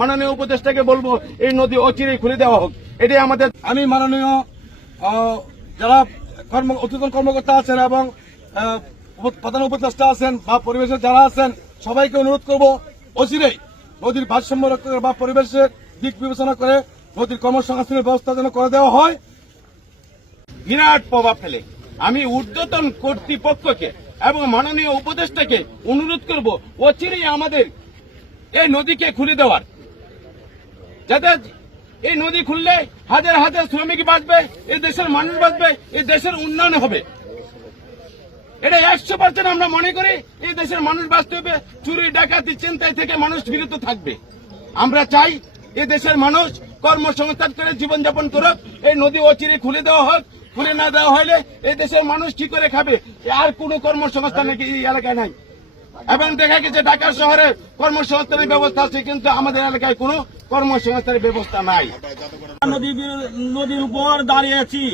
মাননীয় উপদেষ্টাকে বলব, এই নদী অচিরেই খুলে দেওয়া হোক। এটাই আমাদের আমি মাননীয় যারা কর্ম কর্মকর্তা আছেন এবং প্রধান উপদেষ্টা আছেন বা পরিবেশের যারা আছেন, সবাইকে অনুরোধ করব, অচিরেই নদীর ভারসাম্য রক্ষা বা পরিবেশের দিক বিবেচনা করে নদীর কর্মসংস্থানের ব্যবস্থা যেন করে দেওয়া হয়। বিরাট প্রভাব ফেলে। আমি ঊর্ধ্বতন কর্তৃপক্ষকে এবং মাননীয় উপদেষ্টাকে অনুরোধ করব, অচিরেই আমাদের এই নদীকে খুলে দেওয়ার। যাতে এই নদী খুললে হাজার হাজার শ্রমিক বাঁচবে এই দেশের মানুষ বাঁচবে এই দেশের উন্নয়ন হবে। এটা একশো পার্সেন্ট আমরা মনে করি এই দেশের মানুষ বাঁচতে হবে, চুরি, ডাকাতি চিন্তায় থেকে মানুষ বিরত থাকবে। আমরা চাই এই দেশের মানুষ কর্মসংস্থান করে জীবনযাপন করুক, এই নদী অচিরে খুলে দেওয়া হোক খুলে না দেওয়া হলে এই দেশের মানুষ কি করে খাবে? আর কোনো কর্মসংস্থান এই এলাকায় নাই। এবং দেখা গেছে ঢাকা শহরে কর্মসংস্থানের ব্যবস্থা আছে, কিন্তু আমাদের এলাকায় কোনো কর্মসংস্থানের ব্যবস্থা নাই। নদী নদীর উপর দাঁড়িয়ে আছি।